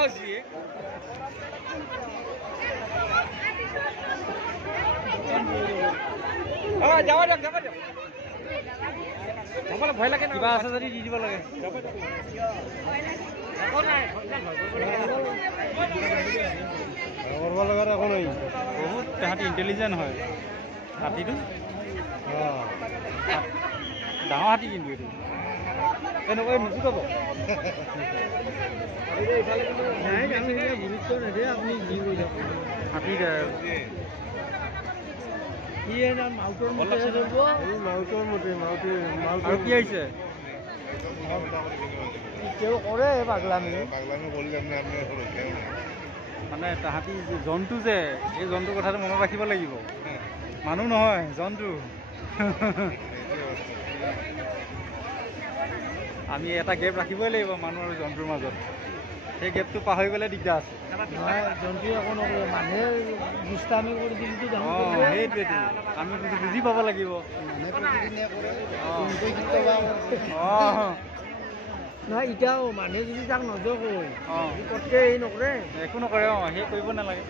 হৈছে যাব দিয়ক যাব দিয়ক ভয় লাগে কিবা আছে যদি দি দিব লাগে কৰিব লগত একো নাই বহুত তাহাঁতি ইণ্টেলিজেণ্ট হয় হাতীটো ডাঙৰ হাতী কিন্তু এইটো এনেকৈ নুচুকাব গুৰুত্ব নিদিয়ে আপুনি যি কৰি দিয়ক হাতী আৰু কি আহিছে কৰে পাগলামি মানে তাহাঁতি জন্তু যে এই জন্তুৰ কথাটো মনত ৰাখিব লাগিব মানুহ নহয় জন্তু আমি এটা গেপ ৰাখিবই লাগিব মানুহ আৰু জন্তুৰ মাজত সেই গেপটো পাহৰি গ'লে দিগদাৰ আছে জন্তুৱে একো নকৰে মানুহে দুষ্টামি কৰি দিলে সেইটোৱেতো আমি বুজি পাব লাগিব নহয় এতিয়াও মানুহে যদি তাক নজৰ কয় পটকৈ হেৰি নকৰে একো নকৰে সেই কৰিব নালাগে